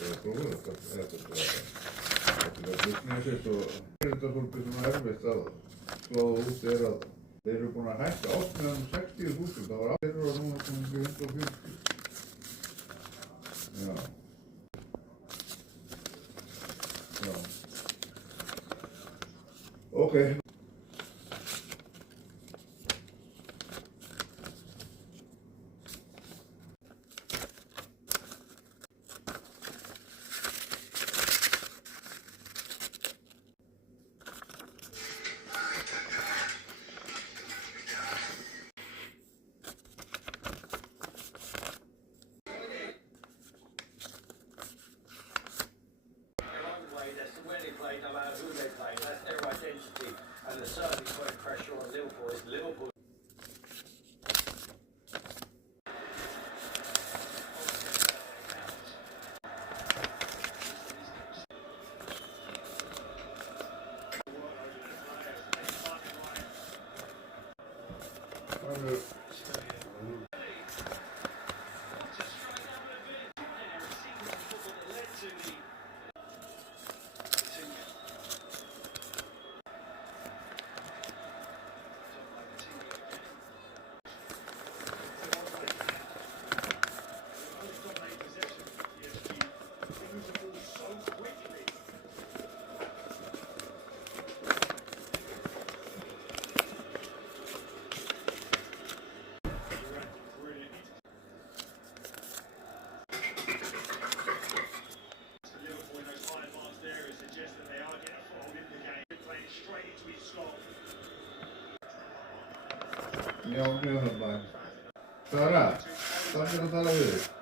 prófa þetta. Þetta er business og þetta svolítið svona erfitt að skoða út að þeir eru búin að hækka oft með 60.000, það var þeir eru núna komið í 140. Já. Já. Ok. No matter who they play, that's their identity, and they're certainly putting pressure on Liverpool. It's Liverpool. Já, mjög þarna. Sara, takk fyrir að tala við þig.